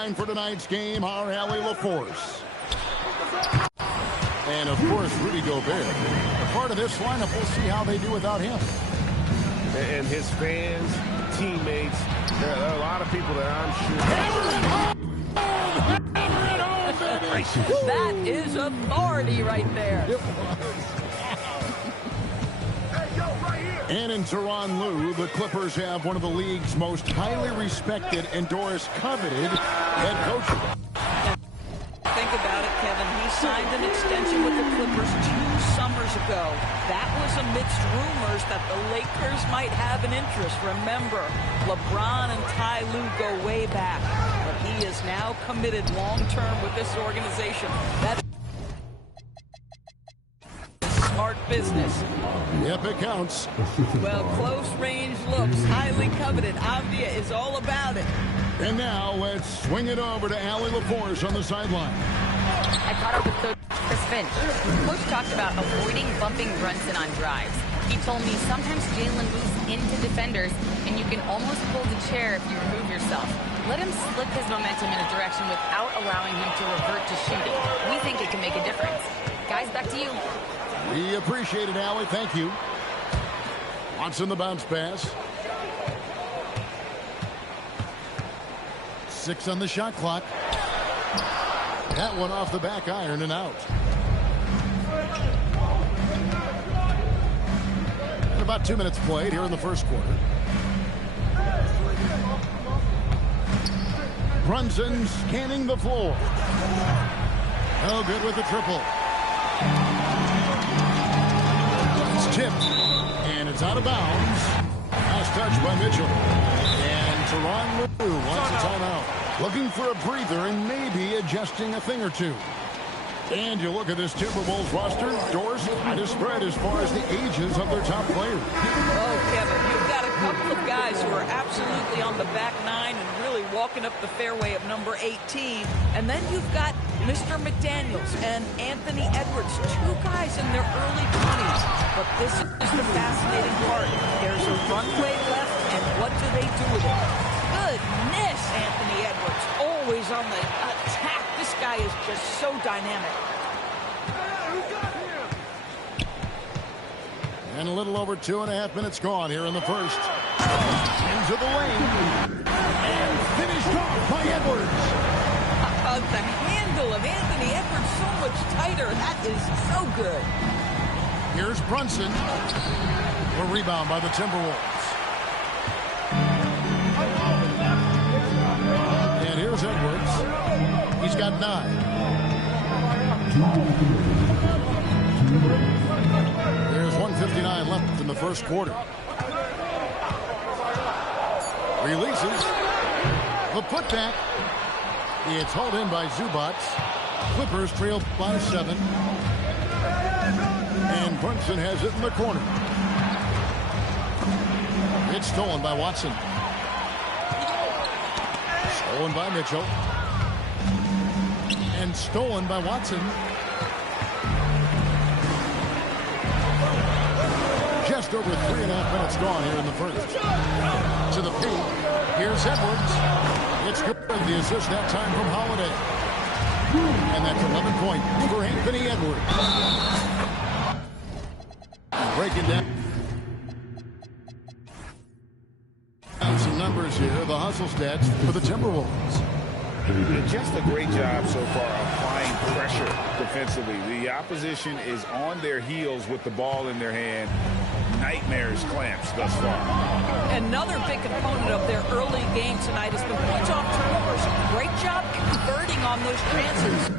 line for tonight's game are Allie LaForce. And, of course, Rudy Gobert. A part of this lineup, we'll see how they do without him. And his fans, teammates, there are a lot of people that I'm sure. That is authority right there. And in Tyronn Lue, the Clippers have one of the league's most highly respected and Doris coveted head coaches. Think about it, Kevin. He signed an extension with the Clippers 2 summers ago. That was amidst rumors that the Lakers might have an interest. Remember, LeBron and Ty Lue go way back. But he is now committed long-term with this organization. That is smart business. Yep, it counts. Well, close range looks, highly coveted. Avdia is all about it. And now let's swing it over to Allie LaForce on the sideline. I caught up with Coach Chris Finch. Coach talked about avoiding bumping Brunson on drives. He told me sometimes Jalen moves into defenders, and you can almost pull the chair if you remove yourself. Let him slip his momentum in a direction without allowing him to revert to shooting. We think it can make a difference. Guys, back to you. We appreciate it, Allie. Thank you. Watson the bounce pass. 6 on the shot clock. That one off the back iron and out. And about 2 minutes played here in the first quarter. Brunson scanning the floor. No good with the triple. It's tipped. And it's out of bounds. Last touch by Mitchell. And Tyronn Lue wants a timeout. Looking for a breather and maybe adjusting a thing or two. And you look at this Timberwolves roster, Doors, quite a spread as far as the ages of their top players. Oh, Kevin, you've got a couple of guys who are absolutely on the back nine and really walking up the fairway at number 18. And then you've got Mr. McDaniels and Anthony Edwards, 2 guys in their early 20s. But this is the fascinating part. There's a runway left, and what do they do with it? Goodness, Anthony Edwards, always on the attack. This guy is just so dynamic. And a little over 2.5 minutes gone here in the first. Into the lane. And finished off by Edwards. The handle of Anthony Edwards so much tighter. That is so good. Here's Brunson. A rebound by the Timberwolves. And here's Edwards. He's got 9. There's 1:59 left in the first quarter. Releases. The putback. It's hauled in by Zubac. Clippers trail by 7. And Brunson has it in the corner. It's stolen by Watson. Stolen by Mitchell. And stolen by Watson. Just over 3.5 minutes gone here in the first. To the paint. Here's Edwards. It's good. The assist that time from Holiday. And that's 11 points for Anthony Edwards. Breaking down some numbers here. The hustle stats for the Timberwolves. Just a great job so far applying pressure defensively. The opposition is on their heels with the ball in their hand. Nightmares clamps thus far. Another big component of their early game tonight has been points off turnovers. Great job converting on those chances.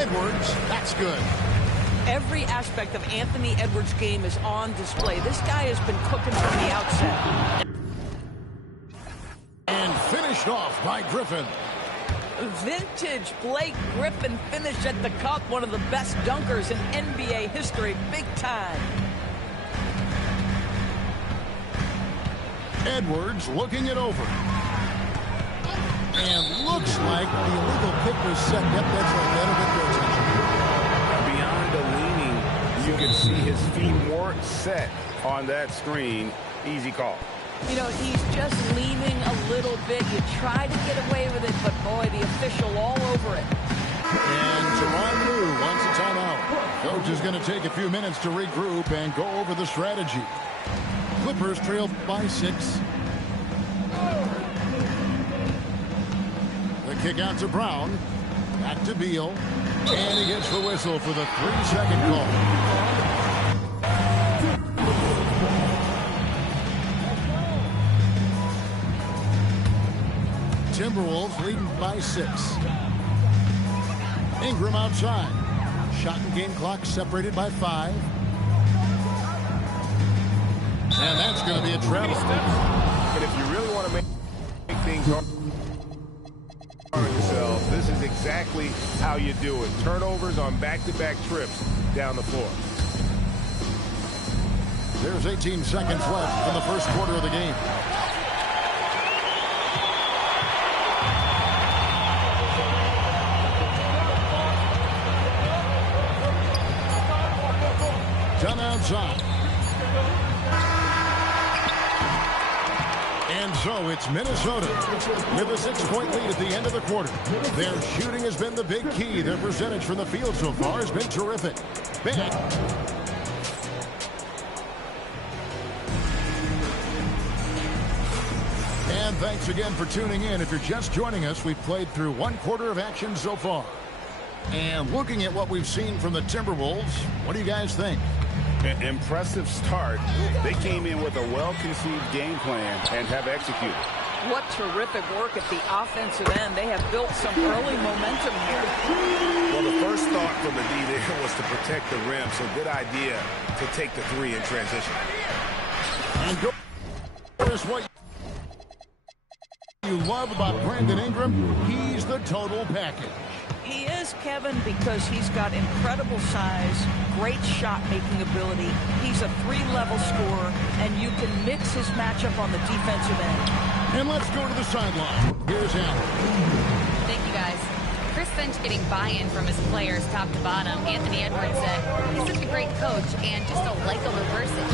Edwards, that's good. Every aspect of Anthony Edwards' game is on display. This guy has been cooking from the outset. And finished off by Griffin. Vintage Blake Griffin finish at the cup. One of the best dunkers in NBA history. Big time. Edwards looking it over. And looks like the illegal kick was set. Yep, that's right. That'll get their attention. Beyond the leaning, you can see his feet weren't set on that screen. Easy call. You know, he's just leaning a little bit. You try to get away with it, but boy, the official all over it. And Tyronn Lue wants a timeout. Coach is going to take a few minutes to regroup and go over the strategy. Clippers trail by 6. The kick out to Brown. Back to Beal. And he gets the whistle for the 3-second call. Timberwolves leading by 6. Ingram outside. Shot and game clock separated by 5. And that's going to be a travel. But if you really want to make things hard on yourself, this is exactly how you do it. Turnovers on back-to-back trips down the floor. There's 18 seconds left in the first quarter of the game. Done outside. And so it's Minnesota with a 6-point lead at the end of the quarter. Their shooting has been the big key. Their percentage from the field so far has been terrific. And thanks again for tuning in. If you're just joining us, we've played through 1 quarter of action so far. And looking at what we've seen from the Timberwolves, what do you guys think? Impressive start. They came in with a well-conceived game plan and have executed. What terrific work at the offensive end. They have built some early momentum here. Well, the first thought from the D there was to protect the rim, so good idea to take the 3 in transition. And here's what you love about Brandon Ingram. He's the total package. He is, Kevin, because he's got incredible size, great shot-making ability. He's a 3-level scorer, and you can mix his matchup on the defensive end. And let's go to the sideline. Here's Allen. Thank you, guys. Chris Finch getting buy-in from his players top to bottom. Anthony Edwards said he's such a great coach and just a likable person.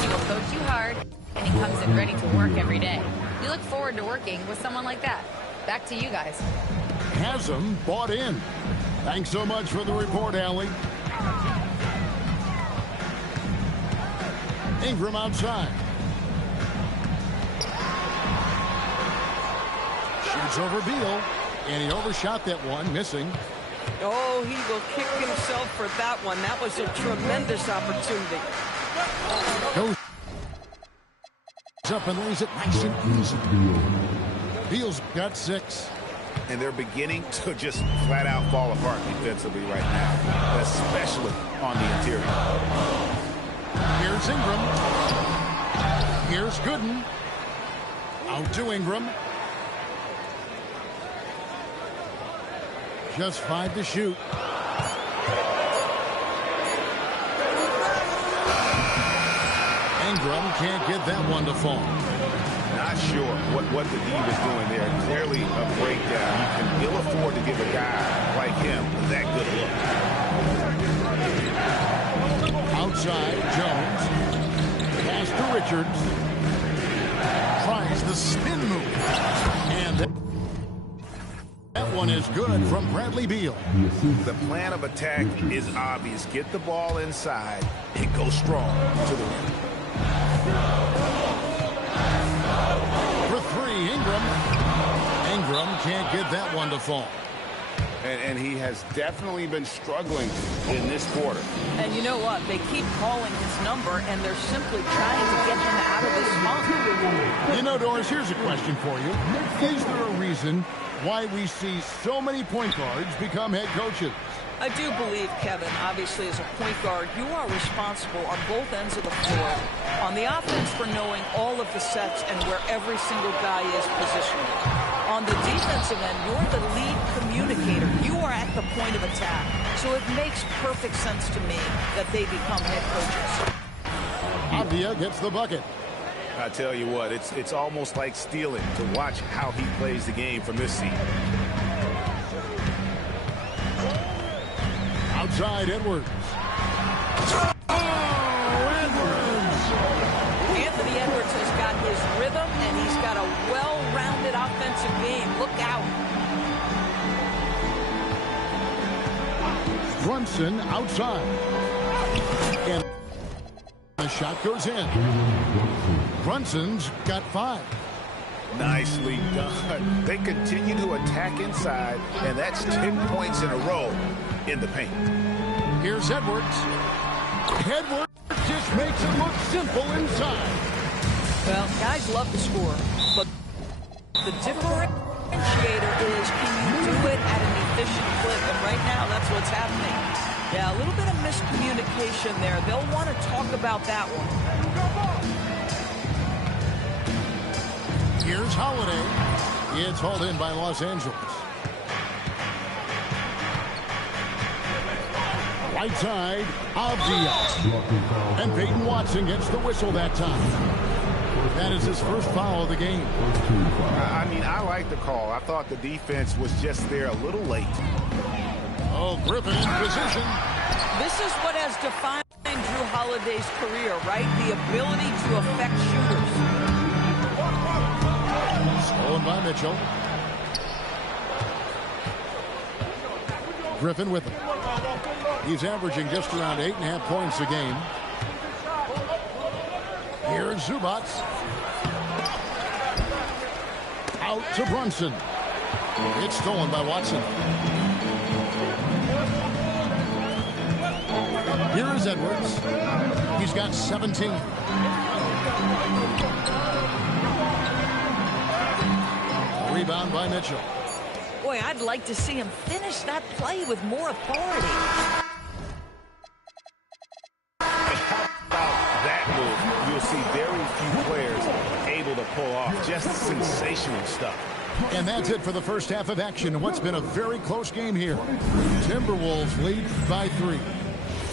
He will coach you hard, and he comes in ready to work every day. We look forward to working with someone like that. Back to you guys. Haslam bought in. Thanks so much for the report, Allie. Ingram outside. Shoots over Beal. And he overshot that one, missing. Oh, he will kick himself for that one. That was a tremendous opportunity. Goes up and lays it nice and easy. Beal's got 6. And they're beginning to just flat out fall apart defensively right now, especially on the interior. Here's Ingram. Here's Gooden. Out to Ingram. Just 5 to shoot. Ingram can't get that one to fall. Not sure what the Diva is doing there. Clearly a breakdown. You can ill afford to give a guy like him that good look. Outside, Jones. Pass to Richards. Tries the spin move. And that one is good from Bradley Beal. The plan of attack is obvious. Get the ball inside and go strong to the rim. For 3, Ingram. Ingram can't get that one to fall. And he has definitely been struggling in this quarter. And you know what? They keep calling his number, and they're simply trying to get him out of this funk. You know, Doris, here's a question for you. Is there a reason why we see so many point guards become head coaches? I do believe, Kevin, obviously as a point guard, you are responsible on both ends of the floor. On the offense for knowing all of the sets and where every single guy is positioned. On the defensive end, you're the lead communicator. You are at the point of attack. So it makes perfect sense to me that they become head coaches. Avdia gets the bucket. I tell you what, it's almost like stealing to watch how he plays the game from this seat. Outside, Edwards. Oh, Edwards! Anthony Edwards has got his rhythm, and he's got a defensive game. Look out. Brunson outside. And the shot goes in. Brunson's got 5. Nicely done. They continue to attack inside, and that's 10 points in a row in the paint. Here's Edwards. Edwards just makes it look simple inside. Well, guys love to score, but the differentiator is, can you do it at an efficient clip? And right now, that's what's happening. Yeah, a little bit of miscommunication there. They'll want to talk about that one. Here's Holiday. It's hauled in by Los Angeles. Right side, Avdia. And Peyton Watson gets the whistle that time. That is his first foul of the game. I mean, I like the call. I thought the defense was just there a little late. Oh, Griffin in position. This is what has defined Jrue Holiday's career, right? The ability to affect shooters. Stolen by Mitchell. Griffin with him. He's averaging just around 8.5 points a game. Here's Zubac. Out to Brunson. It's stolen by Watson. Here is Edwards. He's got 17. Rebound by Mitchell. Boy, I'd like to see him finish that play with more authority. How about that move? You'll see very few players able to pull off just sensational stuff. And that's it for the first half of action in what's been a very close game here. Timberwolves lead by 3.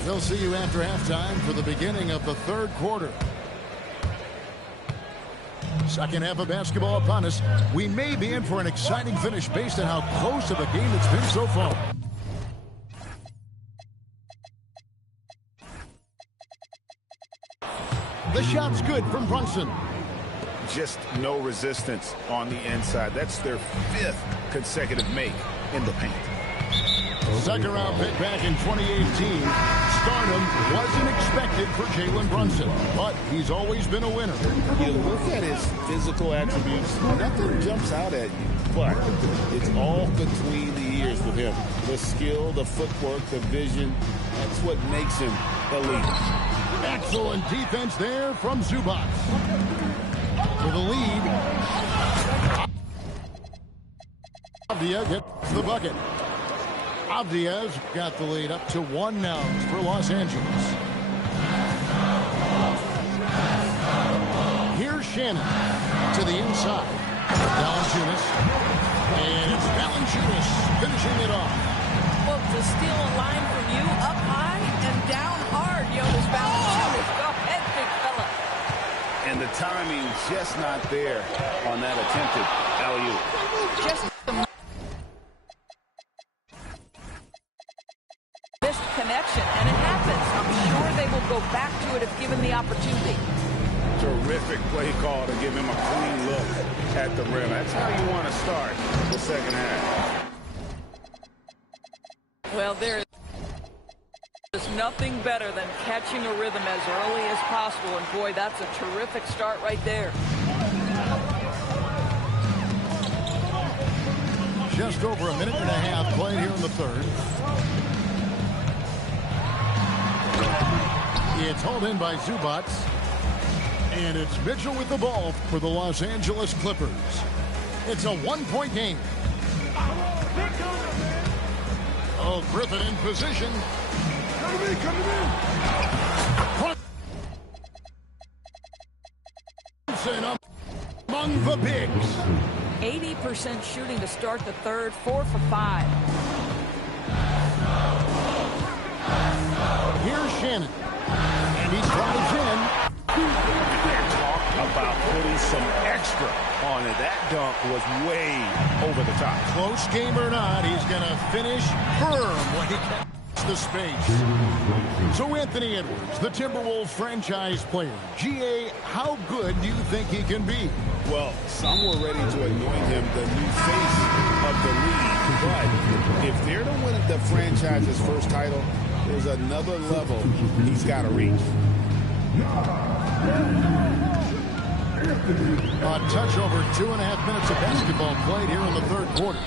We'll see you after halftime for the beginning of the third quarter. Second half of basketball upon us. We may be in for an exciting finish based on how close of a game it's been so far. The shot's good from Brunson. Just no resistance on the inside. That's their 5th consecutive make in the paint. Second round pick back in 2018. Stardom wasn't expected for Jalen Brunson, but he's always been a winner. You look at his physical attributes, nothing jumps out at you, but it's all between the ears with him. The skill, the footwork, the vision, that's what makes him elite. Excellent defense there from Zubac. For the lead, Avdia gets the bucket. Avdia's got the lead up to 1 now for Los Angeles. Here's Shannon to the inside. Valanciunas. And it's Valanciunas finishing it off. Well, to steal a line from you, up high and down hard, Jonas Valanciunas. Go ahead, big fella. And the timing just not there on that attempted alley-oop. Just the missed connection, and it happens. I'm sure they will go back to it if given the opportunity. Terrific play call to give him a clean look at the rim. That's how you want to start the second half. Well, there is nothing better than catching a rhythm as early as possible, and boy, that's a terrific start right there. Just over a minute and a half played here in the third. It's hauled in by Zubac. And it's Mitchell with the ball for the Los Angeles Clippers. It's a 1-point game. Oh, Griffin in position. Come to me. Brunson among the bigs. 80% shooting to start the third, 4 for 5. Here's Shannon. And he drives in. Talk about putting some extra on it. That dunk was way over the top. Close game or not, he's going to finish firm when he gets the space. So Anthony Edwards, the Timberwolves franchise player. GA, how good do you think he can be? Well, some were ready to anoint him the new face of the league. But if they're to win the franchise's first title, there's another level he's got to reach. A touch over 2.5 minutes of basketball played here in the third quarter.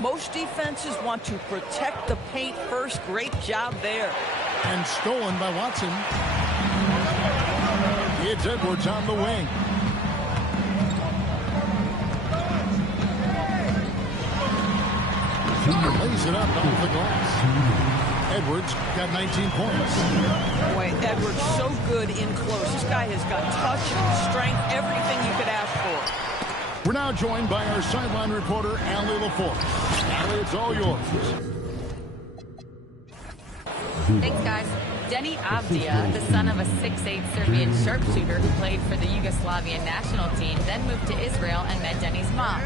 Most defenses want to protect the paint first. Great job there. And stolen by Watson. It's Edwards on the wing. Lays it up off the glass. Edwards got 19 points. Boy, Edwards so good in close. This guy has got touch, strength, everything you could ask for. We're now joined by our sideline reporter, Allie LaForce. Allie, it's all yours. Thanks, guys. Denny Avdia, the son of a 6'8" Serbian sharpshooter who played for the Yugoslavian national team, then moved to Israel and met Denny's mom.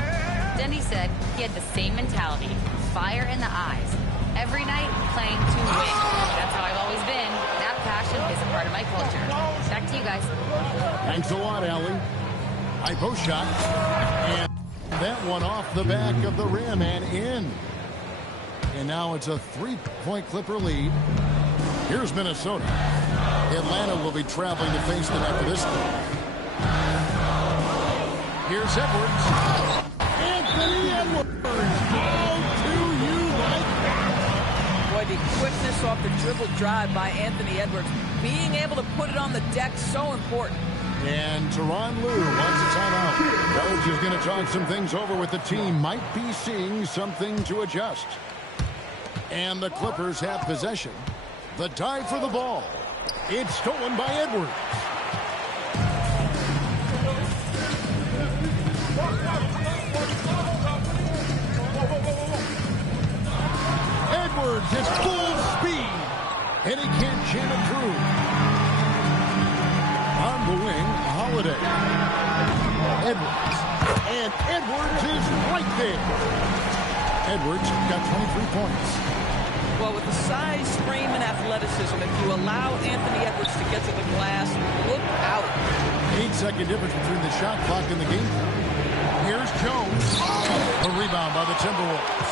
Denny said he had the same mentality, fire in the eyes. Every night, playing to win. That's how I've always been. That passion is a part of my culture. Back to you guys. Thanks a lot, Allie. High post shot. And that one off the back of the rim and in. And now it's a 3-point Clipper lead. Here's Minnesota. Atlanta will be traveling to face them after this game. Here's Edwards. Anthony Edwards. How do you like that? Boy, the quickness off the dribble drive by Anthony Edwards. Being able to put it on the deck, so important. And Tyronn Lue wants a timeout. Coach is going to talk some things over with the team. Might be seeing something to adjust. And the Clippers have possession. The dive for the ball. It's stolen by Edwards. Edwards is full speed. And he can't jam it through. On the wing, Holiday. Edwards. And Edwards is right there. Edwards got 23 points. Well, with the size, frame, and athleticism, if you allow Anthony Edwards to get to the glass, look out. 8-second difference between the shot clock and the game. Here's Jones. A rebound by the Timberwolves.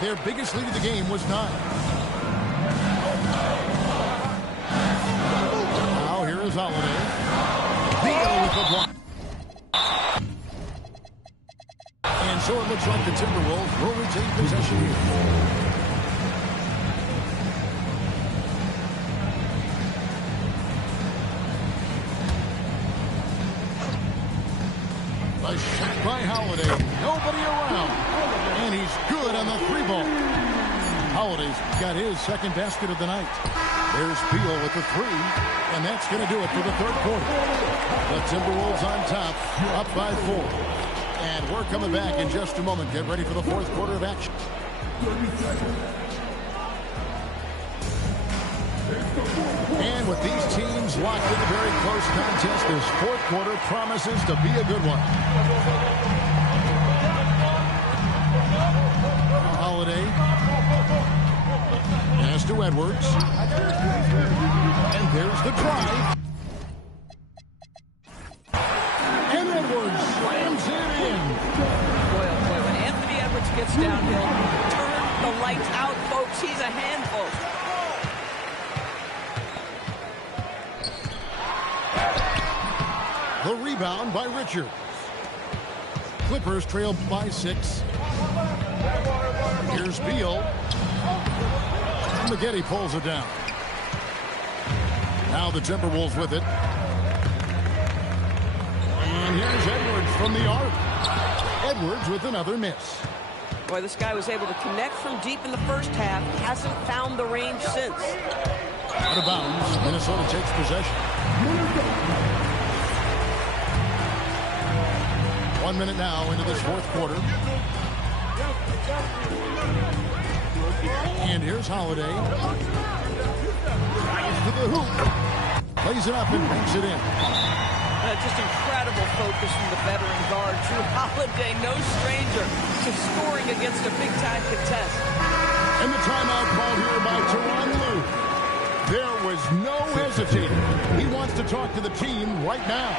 Their biggest lead of the game was 9. Now here is Holiday. Beal with the block. And so it looks like the Timberwolves will retain possession here. A shot by Holiday. Nobody around. And he's good on the 3-ball. Holiday's got his second basket of the night. There's Beal with the 3. And that's going to do it for the third quarter. The Timberwolves on top, up by 4. And we're coming back in just a moment. Get ready for the fourth quarter of action. And with these teams locked in a very close contest, this fourth quarter promises to be a good one. Holiday. Pass to Edwards. And there's the drive. And Edwards slams it in. Boy, oh boy, when Anthony Edwards gets downhill, turn the lights out, folks. He's a handful. The rebound by Richards. Clippers trail by 6. Here's Beal. And Maggette pulls it down. Now the Timberwolves with it. And here's Edwards from the arc. Edwards with another miss. Boy, this guy was able to connect from deep in the first half. Hasn't found the range since. Out of bounds. Minnesota takes possession. 1 minute now into this fourth quarter. And here's Holiday. Drives to the hoop. Plays it up and banks it in. Just incredible focus from the veteran guard. Drew Holiday, no stranger to scoring against a big-time contest. And the timeout called here by Tyronn Lue. There was no hesitating. He wants to talk to the team right now.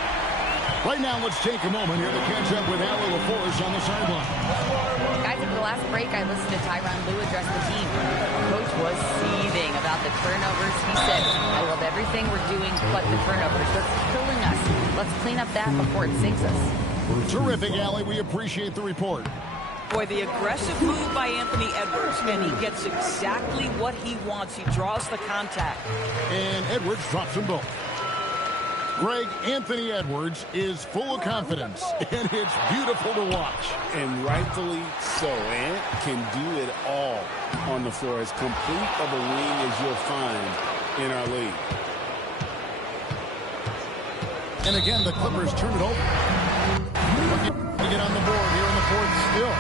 Right now, let's take a moment here to catch up with Allie LaForce on the sideline. Guys, at the last break, I listened to Tyronn Lue address the team. Coach was seething about the turnovers. He said, I love everything we're doing but the turnovers. They're killing us. Let's clean up that before it sinks us. Terrific, Allie. We appreciate the report. Boy, the aggressive move by Anthony Edwards, and he gets exactly what he wants. He draws the contact. And Edwards drops them both. Greg, Anthony Edwards is full of confidence, and it's beautiful to watch. And rightfully so. Ant can do it all on the floor. As complete of a wing as you'll find in our league. And again, the Clippers turn it over. Looking to get on the board here in the fourth still.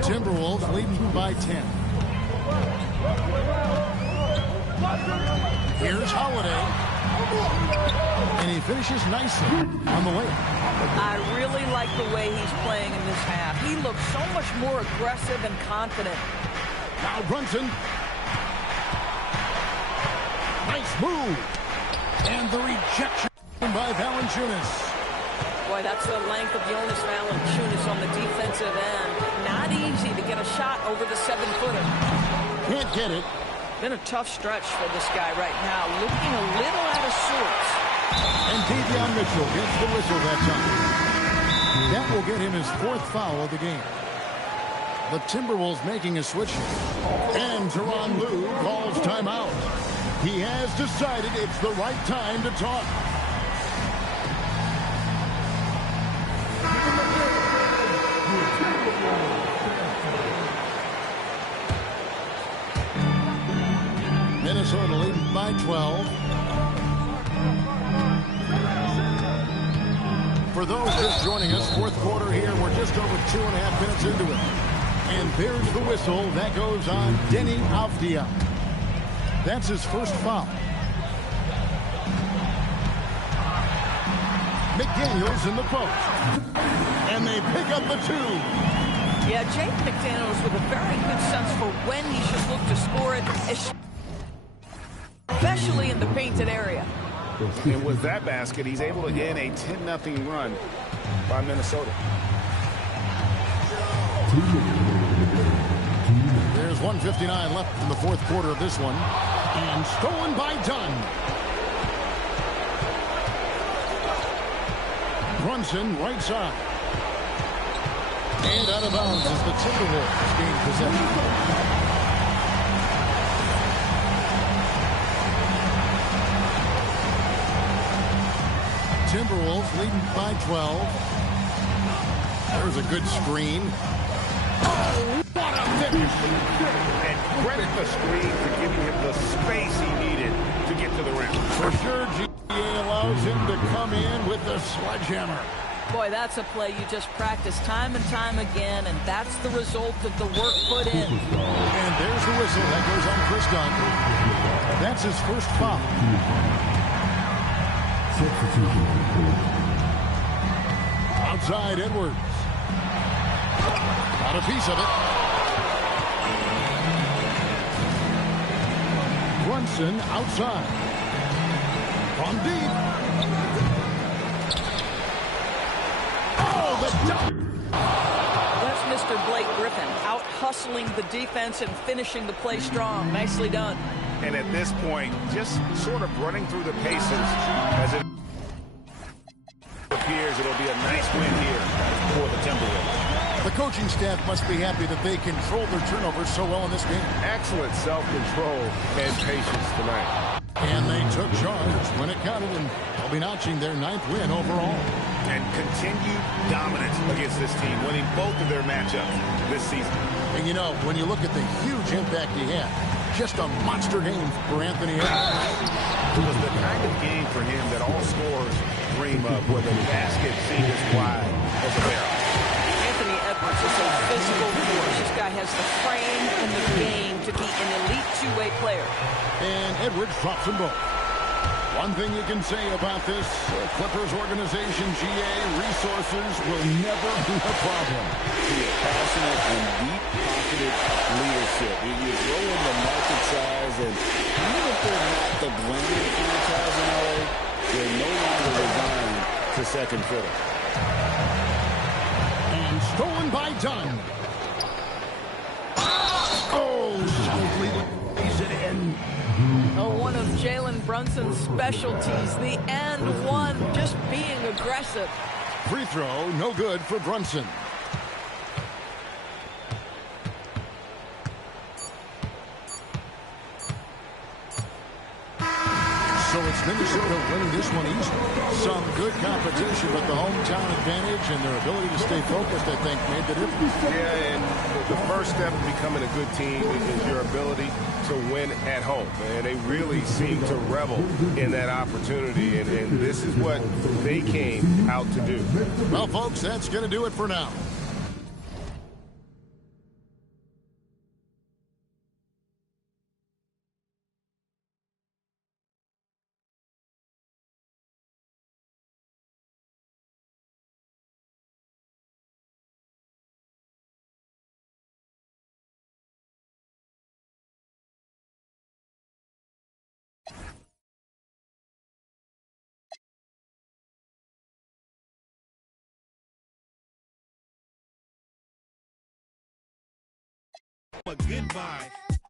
Timberwolves leading by 10. Here's Holiday. And he finishes nicely on the layup. I really like the way he's playing in this half. He looks so much more aggressive and confident. Now Brunson. Nice move. And the rejection by Valanciunas. Boy, that's the length of Jonas Valanciunas on the defensive end. Not easy to get a shot over the 7-footer. Can't get it. Been a tough stretch for this guy right now. Looking a little out of sorts. And Davion Mitchell gets the whistle that time. That will get him his fourth foul of the game. The Timberwolves making a switch. And Tyronn Lue calls timeout. He has decided it's the right time to talk. Minnesota leading by 12. For those just joining us, fourth quarter here. We're just over 2.5 minutes into it. And there's the whistle. That goes on Deni Avdija. That's his first foul. McDaniels in the post. And they pick up the 2. Yeah, Jake McDaniels with a very good sense for when he should look to score it, especially in the painted area. And with that basket, he's able to end a 10-0 run by Minnesota. There's 1:59 left in the fourth quarter of this one. And stolen by Dunn. Brunson, right side. And out of bounds as the Timberwolves gain possession. Timberwolves leading by 12. There's a good screen. Oh, what a finish! And credit the screen for giving him the space he needed to get to the rim. For sure, GA allows him to come in with the sledgehammer. Boy, that's a play you just practice time and time again, and that's the result of the work put in. And there's the whistle. That goes on Chris Dunn. That's his first foul. Outside Edwards. Got a piece of it. Brunson outside. From deep. Oh, the dunk. That's Mr. Blake Griffin out hustling the defense and finishing the play strong. Nicely done. And at this point, just sort of running through the paces as it appears it'll be a nice win here for the Timberwolves. The coaching staff must be happy that they controlled their turnovers so well in this game. Excellent self-control and patience tonight. And they took charge when it counted, and they'll be notching their 9th win overall. And continued dominance against this team, winning both of their matchups this season. And you know, when you look at the huge impact he had, just a monster game for Anthony Edwards. It was the kind of game for him that all scorers dream of, where the basket seemed as wide as a barrel. Anthony Edwards is a physical force. This guy has the frame and the game to be an elite two-way player. And Edwards drops them both. One thing you can say about this Clippers organization, GA, resources will never be a problem. Passionate and deep-pocketed leadership. You throw in the market size, and even if they're not the blended franchise in LA, they're no longer resigned to second fiddle. And stolen by Dunn. Oh, smoothly lays it in. Oh, one of Jalen Brunson's specialties, the and one, just being aggressive. Free throw, no good for Brunson. So it's Minnesota winning this one easily. Some good competition, but the hometown advantage and their ability to stay focused, I think, made the difference. Yeah, and the first step in becoming a good team is your ability to win at home. And they really seem to revel in that opportunity, and this is what they came out to do. Well, folks, that's going to do it for now. A goodbye.